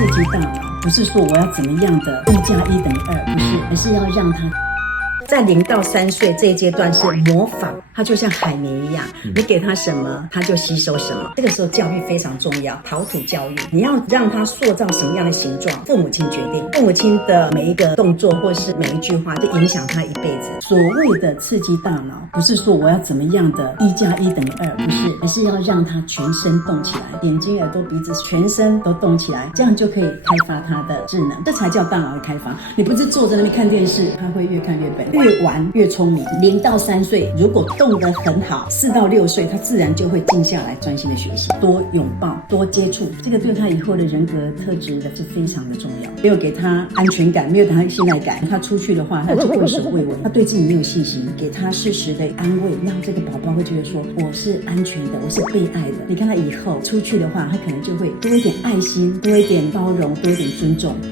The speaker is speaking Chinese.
刺激大脑，不是说我要怎么样的1+1=2，不是，而是要让他。在0到3岁这一阶段是模仿，他就像海绵一样，你给他什么，他就吸收什么。这个时候教育非常重要，陶土教育，你要让他塑造什么样的形状，父母亲决定。父母亲的每一个动作或是每一句话，就影响他一辈子。所谓的刺激大脑，不是说我要怎么样的1+1=2，不是，而是要让他全身动起来，眼睛、耳朵、鼻子，全身都动起来，这样就可以开发他的智能，这才叫大脑的开发。你不是坐在那边看电视，他会越看越笨。越玩越聪明。0到3岁如果动得很好，4到6岁他自然就会静下来专心的学习，多拥抱，多接触，这个对他以后的人格特质的是非常的重要。没有给他安全感，没有给他信赖感，他出去的话他就畏首畏尾，他对自己没有信心，给他适时的安慰，让这个宝宝会觉得说我是安全的，我是被爱的。你看他以后出去的话，他可能就会多一点爱心，多一点包容，多一点尊重。